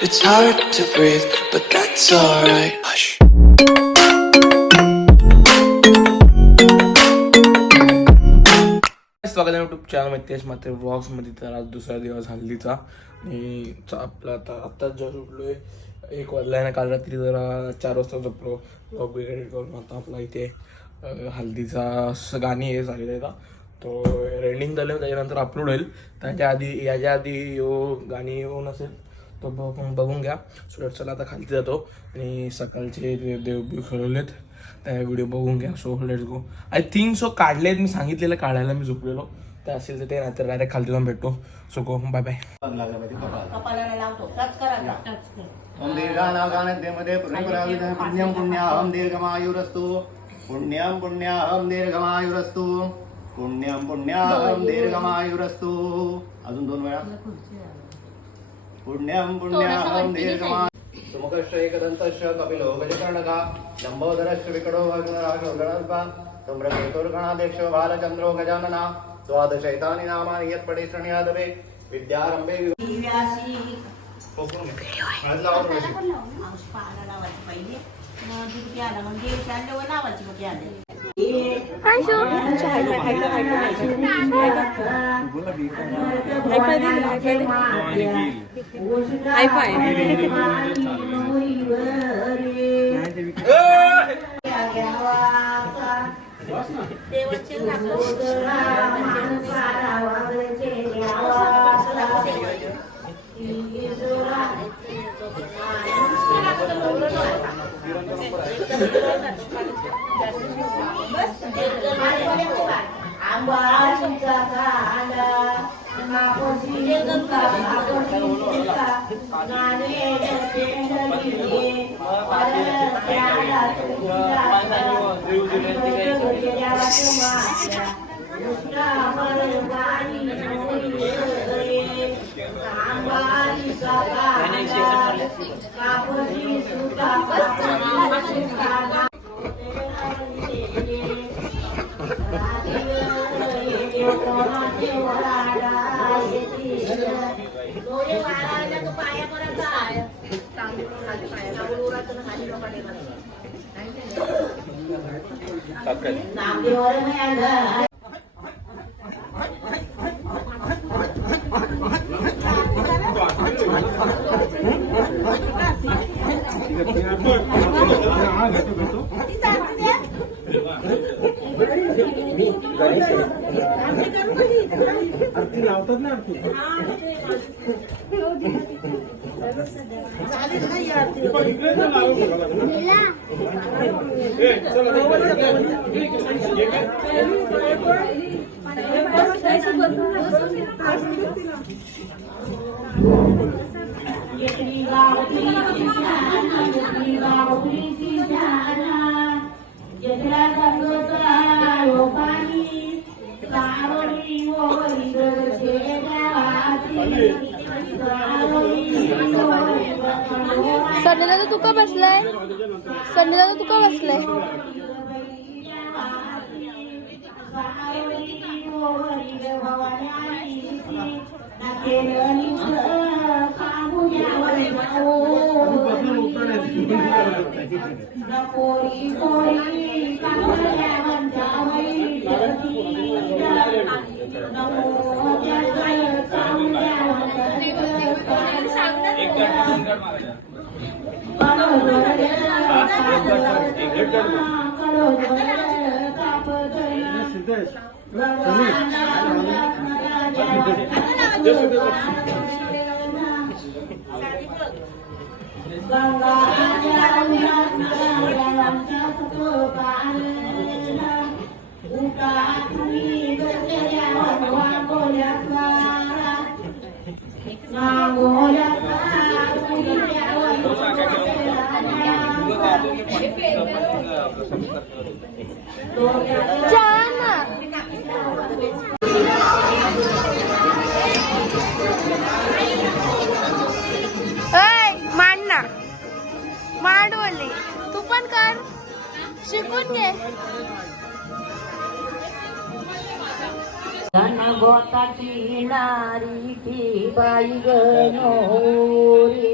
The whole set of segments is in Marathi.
It's hard to breathe, but that's alright. Hush. स्वागत आहे यूट्यूब चॅनल तेच मात्र व्लॉग्समध्ये. तर आज दुसरा दिवस हल्दीचा आणि आपला आत्ताच जर उठलोय 1 वाजला. काल रात्री जरा 4 वाजता झोपलो. व्लॉग वगैरे करून आता आपला इथे हल्दीचा गाणी हे झालेलं आहे. तो रेंडिंग झालं त्याच्यानंतर अपलोड होईल. याच्या आधी गाणी येऊन असेल तो बघून घ्या. सो चला आता खाली जातो आणि सकाळचे देवबी खेळवलेत त्या व्हिडिओ बघून घ्या. So let's go. I think so काढलेत, मी सांगितलेलं काढायला, मी झोपलेलो ते असेल तर ते, नाहीतर डायरेक्ट खाली जाऊन भेटतो. सो गो, बाय बाय. ओम दीर्घानागानद्यमध्ये पुण्यं पुण्याहं दीर्घमायुरस्तु पुण्यं पुण्याहं दीर्घमायुरस्तु पुण्यं पुण्याहं दीर्घमायुरस्तु. अजून 2 वेळा. पुण्यं पुण्याहं दीर्घमायुरस्तु. सुमुखश्च एकदन्तश्च कपिलो गजकर्णकः लम्बोदरश्च विकटो भग्नराशो गणल्पः सम्रकेतुर्गणाध्यक्षो बालचन्द्रो गजाननः. 12 शैतानि नामानि यत्पठे शृणुयादवे विद्यारंभे संडेला तू का बसलाय? संडेला तू का बसलाय? मांडवली तू पण कर, शिकून घे. गोताची नारी ती बाई गणोरी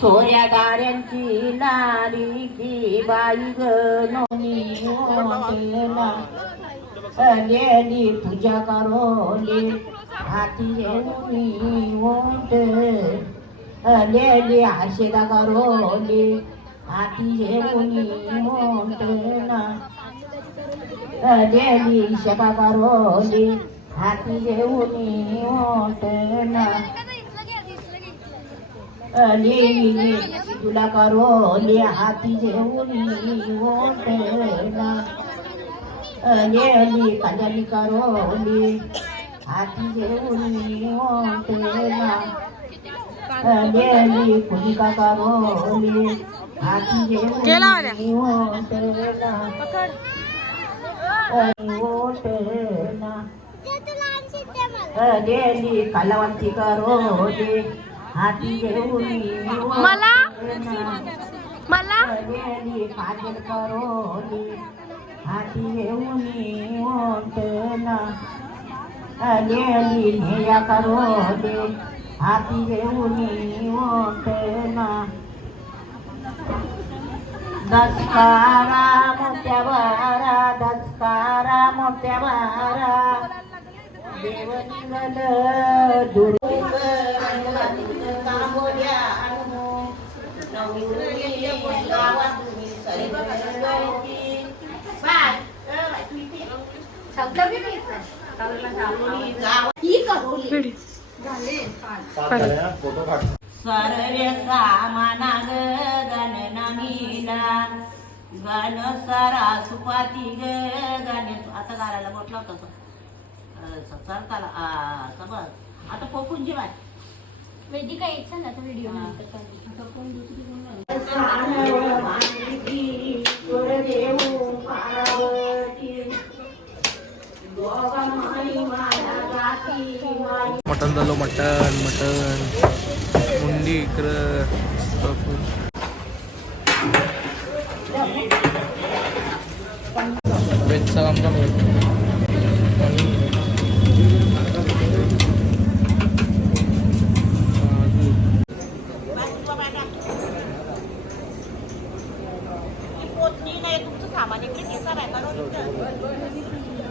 सोऱ्या गाड्यांची लाली की बाई ग नोनी ओंठला लेली पूजा करोली हाती येऊनी ओंठ लेली आशेदा करोली हाती येऊनी ओंठला लेली शका करोली हाती येऊनी ओंठला लेली तुला करोली हाती येऊनी ओंठला लेली काजली करोली हाती घेऊनी ओंठला लेली फुलिका करोली हाती घेऊनी ओंठला ओंठला लेली कलावंती करोली हाती घेऊनी मला लेली काजल करोली हाती घेऊनी ओंठला लेली नेया करोली हाती घेऊनी ओंठला दसकारा मोठ्या बारा दसकारा मोठ्या बारा देव निघालं दुर्गर कांबोल्या नवरी गावात सररे सामाना गणनामीला गण सरा सुपाती गण आता गारायला म्हटलं होतं सरताला समज आता पोकून जेवाय वेदिका यायचं ना व्हिडिओ मटण झालं मटण मुंडी इकडं वेजचा काम चालू आहे.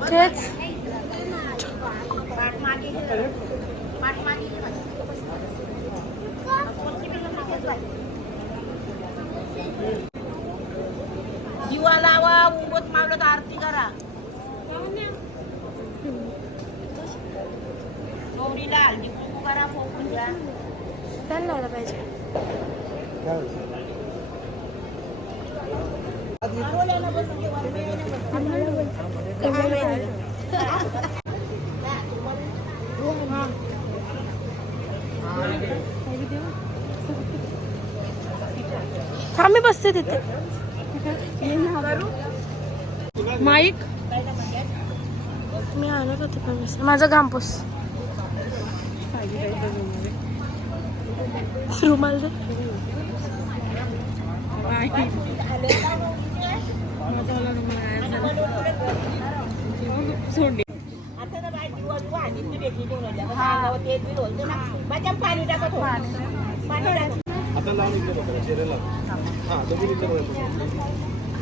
तेच जीवा लावा उगत मावलं तर आरती करा गौरीला हल्दी कुंकू करा फोकून द्या त्यांना लावलं पाहिजे आम्ही बसते तिथे माईक मी आणत होते पण माझा घामपूस रुमाल दे पाणी टाकत आता लावून इकडे बघा चेहऱ्याला हां दोघी इकडे बघा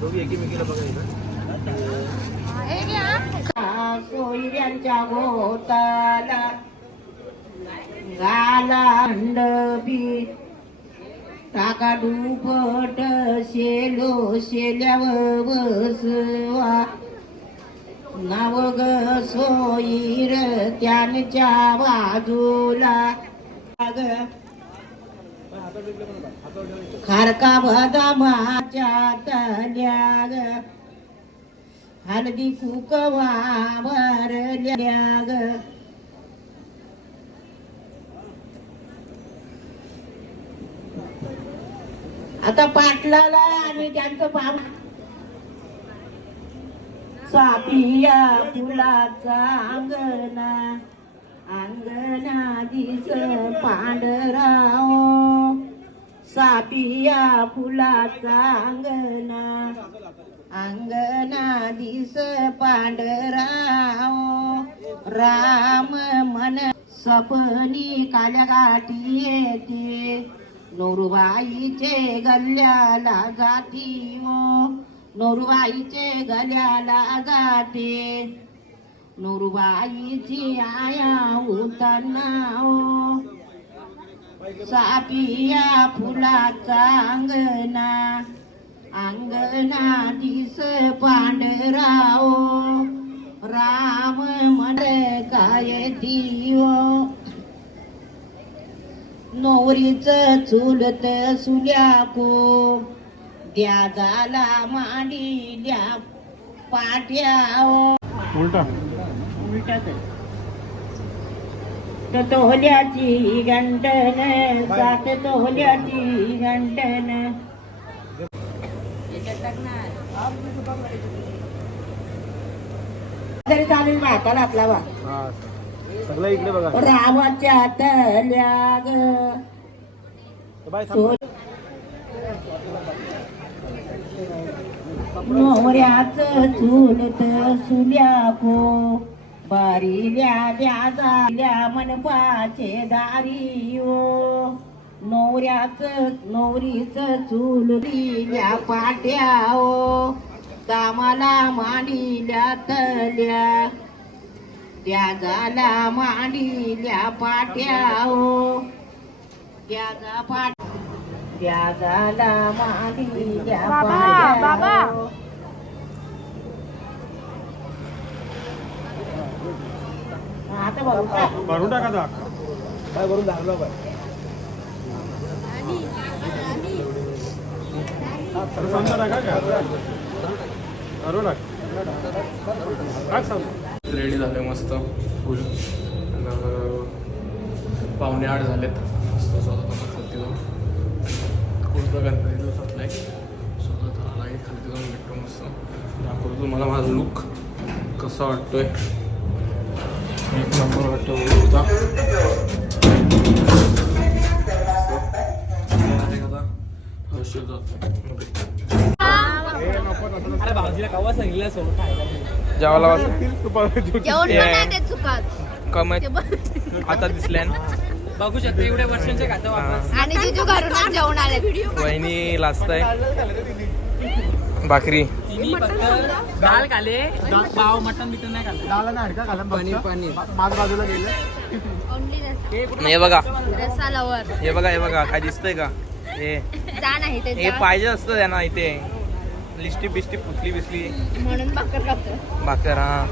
दोघी एकीमेकीला बघा सोयऱ्यांच्या गोताला गाला अंडबी टाका डुबट शेलो शेल्यावर बसवा नाव ग सोयीर त्यांच्या बाजूला खारका बदामाच्या तल्या ग हलदी कुकवा भरल्या ग आता पाटलाला आणि त्यांचं पाव सापिया फुलाचा अंगणा दिस पांढराव सापिया फुलाचा अंगणा दिस पांढराव राम मन सपनी काल्या गाठी येते नोरूबाईचे गल्याला जाती नोरूबाईचे गल्याला जाते नोरूबाईची आया उताना सापिया फुलाचा अंगणा दिस पांढराव राम मन काय दिव नवरीच चुलत सुल्याको द्या झाला मांडील्या पाट्याव उलटा तोहल्याची गंटन सात तोहल्याची गंटन तरी चालेल भाताला आपला बा सगळं इकडे बघा रावाच्या तल्या ग नवऱ्याच चुलत सुल्याको बारील्या द्याल्या मनपाचे दारी नवरीच चुलल्या पाट्या कामाला मांडील्या तल्या त्या झाला मांडील्या पाट्या त्या झाला मांडील्या पाट्या आता भरून टाका तो अख्खा. काय भरून दाखला पाय समजा टाका का भरून टाक टाक समजा रेडी झाले मस्त फुल 7:45 झालेत मस्त स्वतः खालती जाऊन कुठं गणपतीला जातलाय स्वतः लाईट खालती जाऊन भेटतो मस्त दाखवतो तुम्हाला माझा लुक कसा वाटतोय एक नंबर वाटतो होता अरे भाजीला कवा सांगितलं सोबत खायला जेवायला जेवण पण नाही ते चुकात कमत आता दिसल्यान बघू शकतो एवढ्या वर्षांचे खातो वापस आणि जिजू घरूनच जेवण आले व्हिडिओ वहिनी लाजताय भाकरी दाल खाले पाव मटन बिटन नाही खाल्लं दाल ना हडका खाल्ला पनीर माग बाजूला गेलं हे बघा रसालावर हे बघा काय दिसतंय का हे जा नाही ते हे पाहिजे असतं त्यांना इथे लिस्टी बिस्टी पुसली बिसली म्हणून भाकर खातो भाकर हा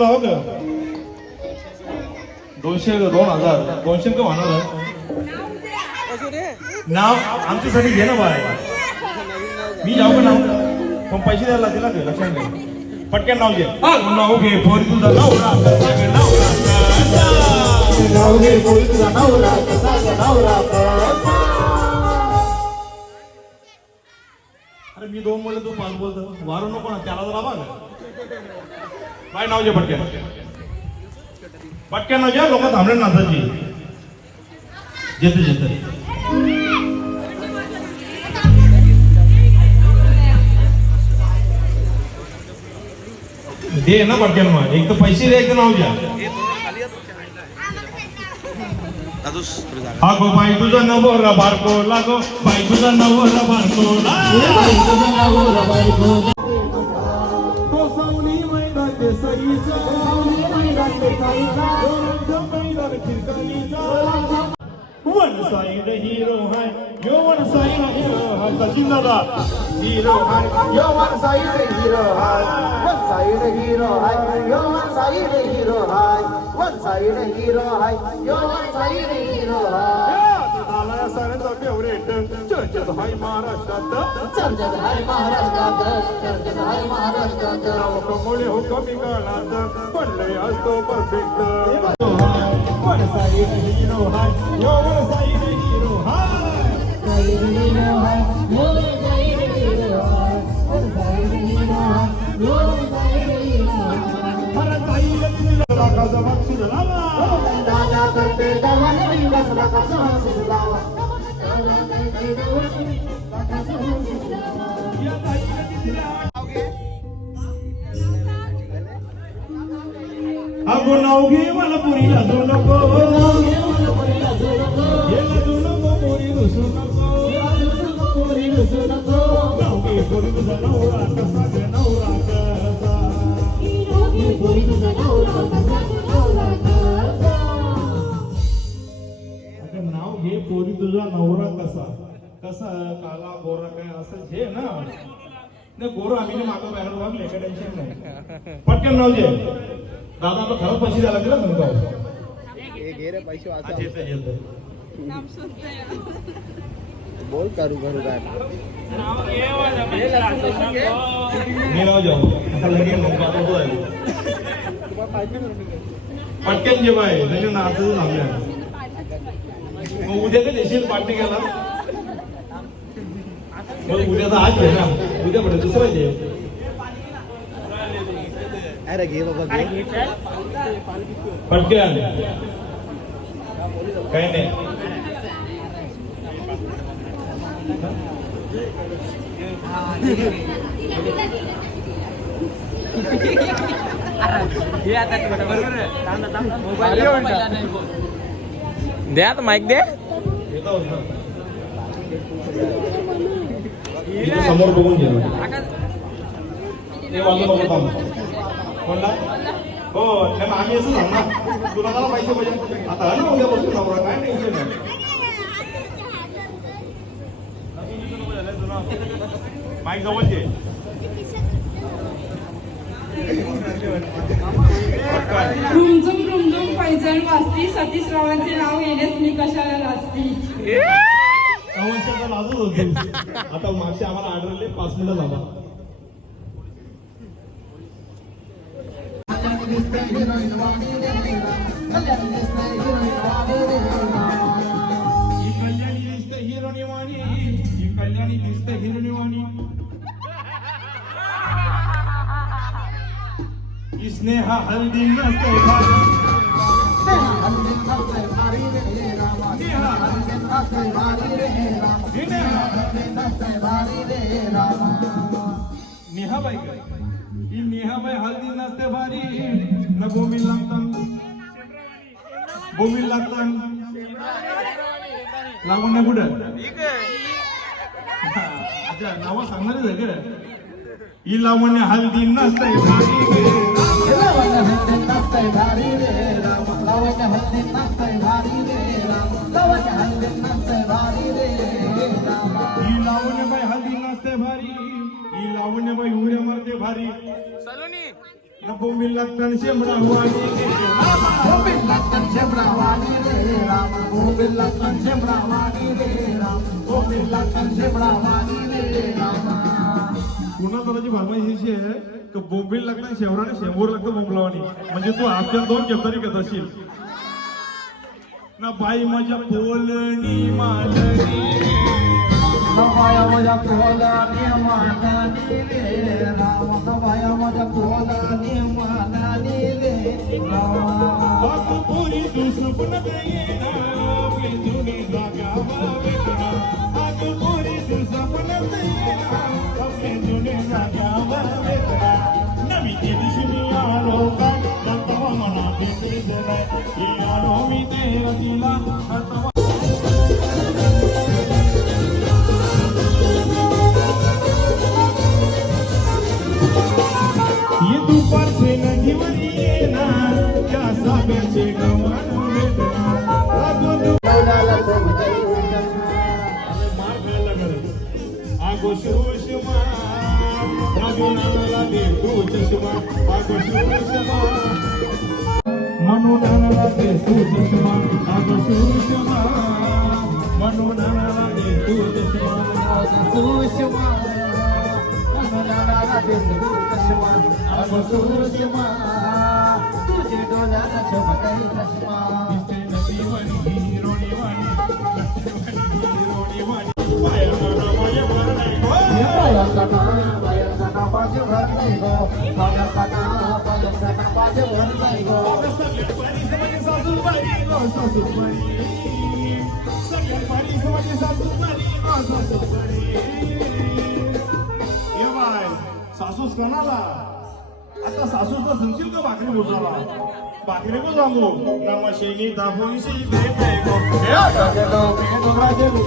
हो का 200 2000 200 का होणार नाव आमच्यासाठी घे ना बाय मी जाऊ का नाव पण पैसे द्यायला तिला घे लक्षात घे पटकन नाव घे नाव घे पोरी तुझा नवरा नाव घे पोरी तुझा नवरा अरे मी 2 बोलतो तू 5 बोलतो वारू नको ना त्याला जरा बघ बाय नाव घे पटकन पटकन नाव घ्या लोक थांबले नाचाची जेते दे ना पटकन मग एक तर पैसे दे एक तर नाव घ्या अगो बाई तुझा नवरा बारको लागो बाई तुझा नवरा बारको वन साइड हीरो है यो वन साइड हीरो है सचिन दादा हीरो है Yo one side hero high, one side hero high, yo one side hero high, one side hero high, yo one side hero high. झाला सगळ्यांचा फेवरेट चर्चेत हाय महाराष्ट्रात चर्चेत हाय महाराष्ट्रात, चर्चेत हाय महाराष्ट्रात. नाव कमवले हो कमी काळात पडले असतो परफेक्ट वन साइड हीरो हाय यो वन साइड हीरो हाय लाखाचा बक्षीस लावा दादा करते दवन दिवस लाखाचा बक्षीस लावा. या ताईला किती अगो नाव घे मला पुरी लाजू नको हे लाजू नको पुरी रुसू नको नाव घे पुरी तुझा नवरा कसा ग नवरा कसा अगं नाव घे पोरी तुझा नवरा कसा कसा काला गोरा काय असं घे ना नाही गोरा आम्ही मागं बाहेर वागले काय टेन्शन नाही पटकन नाव घे दादा आपलं खरंच पैसे द्यायला लागले ना बोल करू करू काय मी नाव जाऊ आता लगेच पटकन जे बाय त्याच्या नाचाचं सांगूया मग उद्या काय देशील पार्टी केला मग उद्याचा आज घे ना उद्या पडेल दुसरा घे अरे घे बाबा घे पटकन काही नाही दे आता माईक दे येतो ना इथं समोर बघून घे ते वाजू नको थांब कोणला हो नाही आम्ही असं सांग ना तुला मला पैसे पाहिजे आता ना उद्या बसून नवरा काय टेन्शन नाही माईक जवळ घे रुमझुम रुमझुम पैजण वाजती सतीश रावांचे नाव येण्यास मी कशाला लाजती कवंशाचा लाजच होती आता मागच्या आम्हाला ऑर्डरले 5 मिनिटं झाला ही कल्याणी दिसते हिरोनीवाणी ही कल्याणी दिसते हिरोनीवाणी स्नेहा हल्दी नसते भारी नेहाबाई ही नेहाबाई हल्दी नसते भारी न बोंबील लागतात बोंबील लागतात लागून नाही कुठं अच्छा नाव सांगणारच आहे का ही लावण्य हल्दी नसते भारी ही लावण्यबाई हल्दी नसते भारी ही लावण्यबाई उड्या मारते भारी न बोंबील लागतात शेंबडा पुन्हा तराची फरमाईशी आहे की बोंबील लागतात शेवराने शेंबूर लागतं बोंबलावानी म्हणजे तू आपल्या 2 केतरी घेत असशील ना बाई माझ्या बोलणी मालणी नवाया माझ्या कोलाने मानाने रे राम नवाया माझ्या कोलाने मानाने रे बाप पुरी तू सपन येना आपले जुने जागा वेगळा आग पुरी तू सपन येना आपले जुने जागा वेगळा नवी दिवशी मी आलो का तवा मना भेटे जरा आलो मी ते तिला तवा ये दुपारचे नदीवर येणार त्या सागरचे गव्हाण वेदना अगो सुषमा राजू नानाला दे तू चष्मा अगो सुषमा मनू नानाला दे तू चष्मा अगो सुषमा मनू नानाला दे तू चष्मा अगो सुषमा मनू नानाला दे तू चष्मा अगो सुषमा तुझे डोळ्याला चमकाई चष्मा दिसते नदीवाणी हिरोणीवाणी हिरोणीवाणी पाया मारा पाया मारा नाही पाया काना पाया भरली गो पाया काना पाया भरली गो सगळ्या पाणी समाज सासूबाई गो सासूबाई सगळ्या पाणी समाज सासूबाई गो सासूबाई ये बाय सासूस कोणाला आता सासूसला सांगशील का भाकरी बोलायला भाकरी को सांगू नमशेनी दाबोईशी दे दे गो हे डोगराचे लोक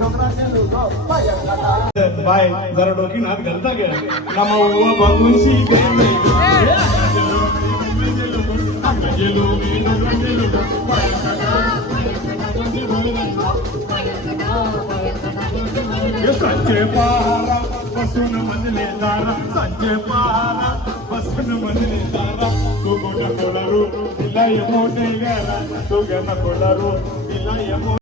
डोगराचे लोक बाय जरा डोकी नात घालता घ्या नमा उवा बघूनशी दे दे गो संजय पहारा बसून मजले दारा संजय पहारा बसून मजले दारा तू मोठा कोलारू तिला ये मोठे घरा तू घ्या कोलारू तिला ये मोठे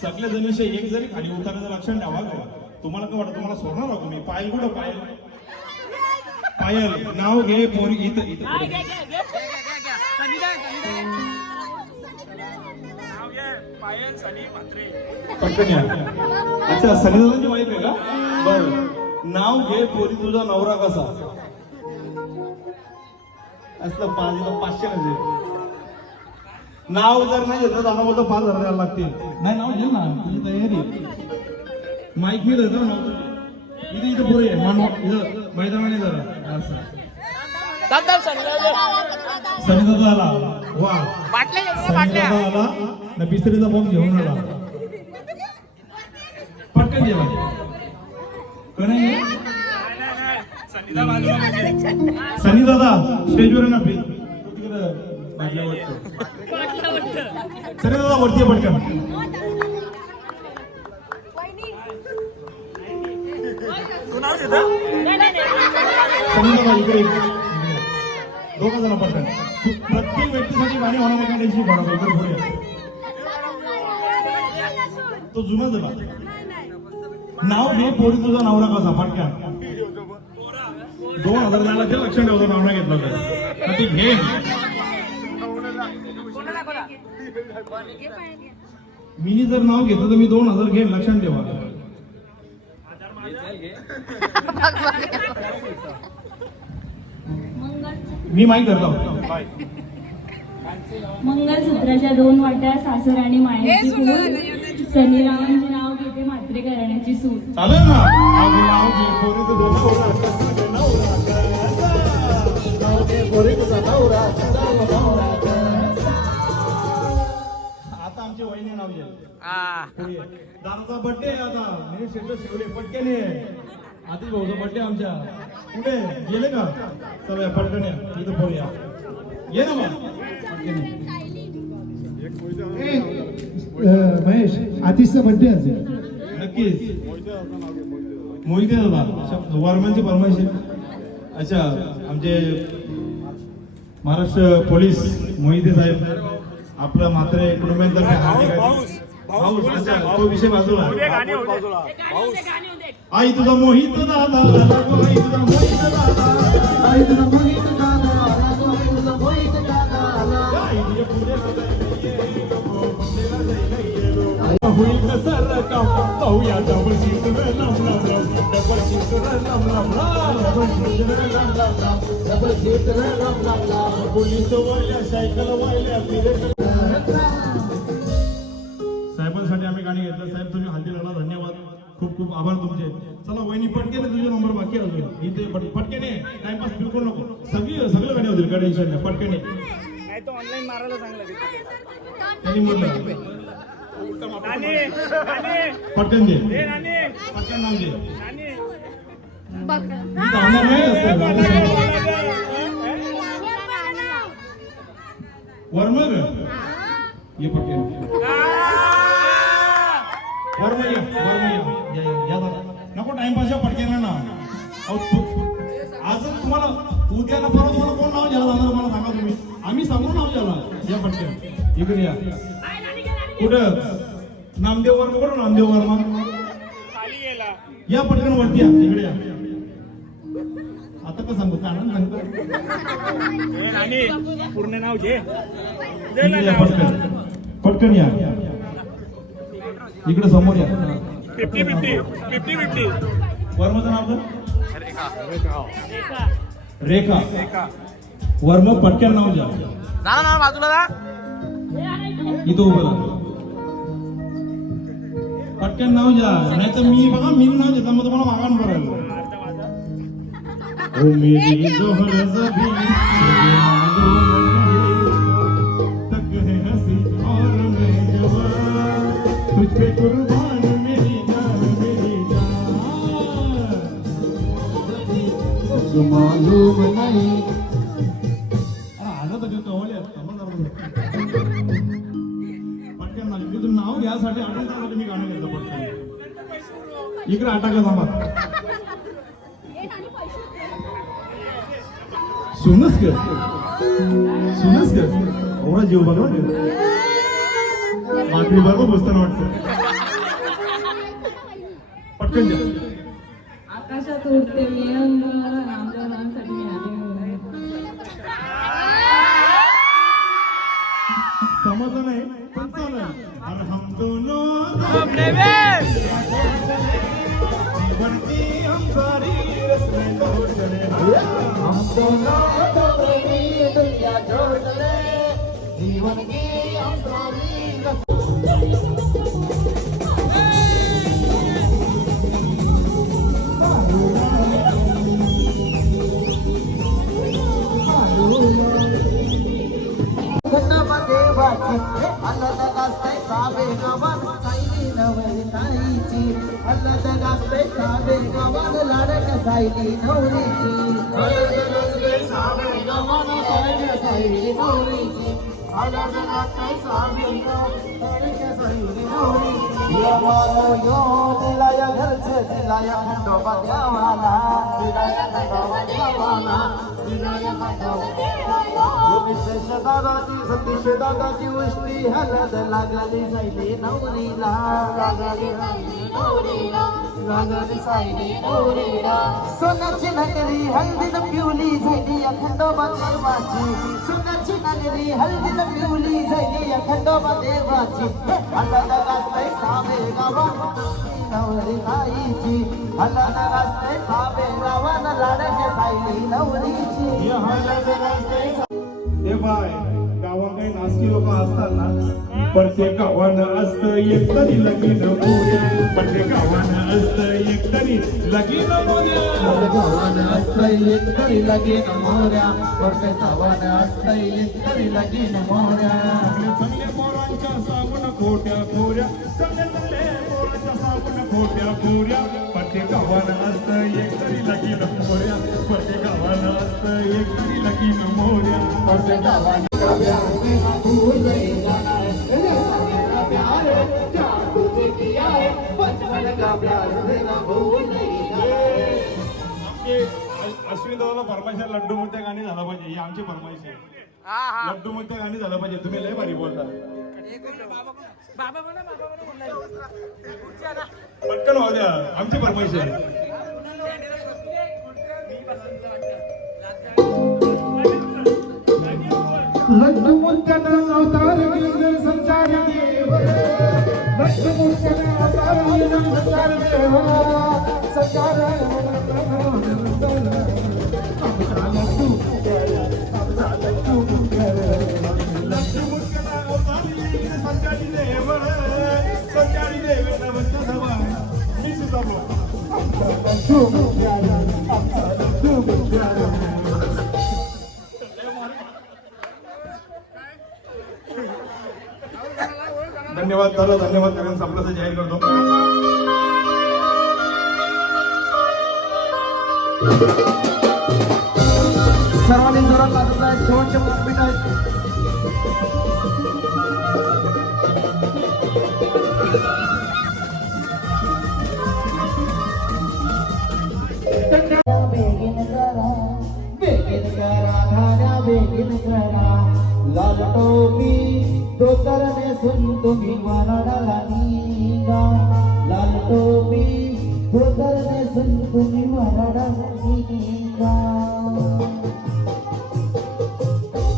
सगळे जणीशी एक जरी खाली उतरण्याचं लक्षण ठेवा का तुम्हाला काय वाटतं तुम्हाला सोडणार आहोत मी पायल कुठं पायल पायल नाव घे पोरी इथं इथं पटकन या अच्छा सनीदादांची वाईफ आहे का बर नाव घे पोरी तुझा नवरा कसा असलं 500 म्हणजे नाव जर नाही घेतलं तर बोलतो 5,000 द्यायला लागतील नाही नाव घे ना तुझी तयारी माईक मी देतो ना इथे इथं पुरे इथं मैदानाने जरा असं सनीदादा आला वा सनीदादा आला ना बिस्त्रीचा बॉक्स घेऊन आला पटकन जेवा सनी दादा स्टेजवर आहे ना प्लीज सनी दादा वरती पटकन सनी दादा इकडे 2 जण पटकन प्रत्येक व्यक्तीसाठी गाणी होणार एखाद्याची बरोबर पुढे तो जुना झाला नाव घे पोरी तुझा नवरा कसा पटकन 2000 द्यायला ते लक्षण ठेवतो नाव नाही घेतलं तर ती घे मी जर नाव घेतलं तर मी 2000 घेईन लक्षण ठेवा मी माहीत करतो मंगळसूत्राच्या 2 वाट्या सासर आणि मायेची सून सनीरामांचे नाव घेते म्हात्रे घराण्याची सून चालेल ना नाव घे पोरी तुझा नवरा आता आमचे वहिनी नाव घे दादाचा बर्थडे आता मी शेट शिवले पटकन आधी भाऊचा बर्थडे आमच्या कुठे गेले का चला पटकन इथं बोलूया ये ना मग महेश आतिशचा बर्थडे आहे नक्कीच मोहिते दादा वर्मांची परमाइश अच्छा आमचे महाराष्ट्र पोलीस मोहिते साहेब आपलं मात्र कुटुंबियांतर्फे हाऊस अच्छा तो विषय बाजूला आई तुझा मोहित दादा आई तुझा मोहित दादा आई तुझा मोहित दादा आई तुझा मोहित दादा आई तुझ्या पुढे होईल सर का पाहूया double seat double seat double seat police वाल्या सायकल वाल्या साहेबांसाठी आम्ही गाणी घेतलं साहेब तुम्ही हाती लागला धन्यवाद खूप खूप आभार तुमचे चला वहिनी पटकेने तुझे नंबर बाकी अजून इथे पटकेने टाइमपास बिलकुल नको सगळं गाणी होतील काय टेन्शन नाही पटकेने नाही तो ऑनलाईन मारायला सांगला त्यांनी म्हटलं पटकन दे पटकन नाव दे वर्मग ये पटकन वर्मय्या या दादा. नको टाइमपास पटकेन ना आज तुम्हाला उद्या ना परवा तुम्हाला कोण नाव घ्यायला जाणार मला सांगा तुम्ही. आम्ही सांगू नाव घ्यायला या पटकन इकडे या. कुठं नामदेव वर्मा कुठं नामदेव वर्मा या पटकन वरती या इकडे या. आता का सांगू का सांगतो पूर्ण नाव घे. पटकन या इकडे समोर या. 50-50 वर्माचं नाव काय? रेखा वर्मा. पटकन नाव द्या. ना बाजूला इथं उभं राहा. पटकन नाव द्या नाही तर मी बघा मी नाव देता मग तुम्हाला मागान भरायला. ओ मेरी जोहर जबी तक है हंसी और मैं जवान तुझ पे कुर्बान मेरी जान मालूम नहीं. आलं तर कवल्या पटकन नाव तुम्ही नाव घ्यासाठी आठवण मी गाणं घेतो पटकन. इकडे आटाका थांबा. सुनस कर एवढा जीव बघा बातमी बरोबर बसताना वाटतं. पटकन द्या. आकाशात उडते मी अंग नामदेवांसाठी मी आले. समजलं नाही पण चालेल. और हम दोनों बनती हम सारी रस्में छोड़ चले. हम दोनों तो प्रेमी दुनिया छोड़ चले जीवन की हम सारी सायली नवरीची दिलाया घरचे दिलाया खंडोबा देवाला दिलाया खंडोबा देवाला दिलाया खंडोबा विशेष दादाची सतीश दादाची उष्टी हलद लागली सायली नवरीला लागली नवरीला लागली सायली नवरीला सोन्याची नगरी हळदीनं पिवली झाली खंडोबा देवाची सोन्याची नगरी हळदीनं पिवली झाली खंडोबा देवाची हलद गाजतय सावे गावात नवरी ताईची हलद गाजतय सावे गावान लाडक्या सायली नवरीची हे बाय गावात काही नासकी लोक असतात ना प्रत्येक गावानं असतं एक तरी लगीन मोऱ्या. प्रत्येक गावानं असतं एक तरी लगीन मोऱ्या. गावानं असतंय एक तरी लगीन मोऱ्या प्रत्येक गावानं असतंय एक तरी लगीन मोऱ्या चांगल्या पोरांच्या साबण खोट्या खोऱ्या चांगल्या पोरांच्या साबण खोट्या खोऱ्या. प्रत्येक गावानं असतं एक तरी लगीन मोऱ्या. प्रत्येक गावानं असतं एक तरी लगीन मोऱ्या. प्रत्येक गावानं अश्विन दादाला फरमाईश आहे लड्डू मुत्या गाणी झालं पाहिजे. ही आमची फरमाईश आहे. लड्डू मुत्या गाणी झालं पाहिजे. तुम्ही लय भारी बोलता. पटकन होऊ द्या आमची फरमाईश आहे. लड्डू मुत्यानं अवतार घेऊन संचार देव. लड्डू मुत्यानं अवतार घेऊन संचार देव. संचार धन्यवाद दादा. धन्यवाद कारण संपल्याचं जाहीर करतो. सर्वांनी जोरात शेवटचे 5 मिनिट आहेत. नेसून तुम्ही वराडाला निघा लाल टोपी धोतर नेसून तुम्ही वराडाला निघा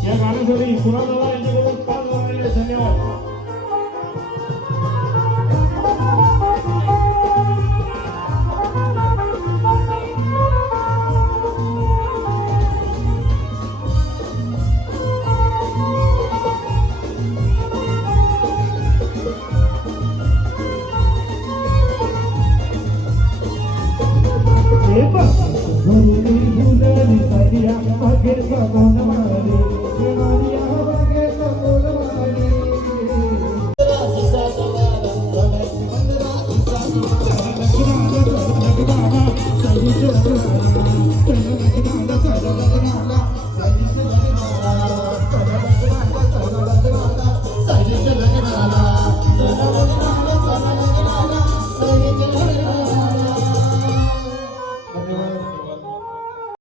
या गाण्यासाठी कुणाला यांच्याकडून 5 वाजले धन्यवाद Thank you.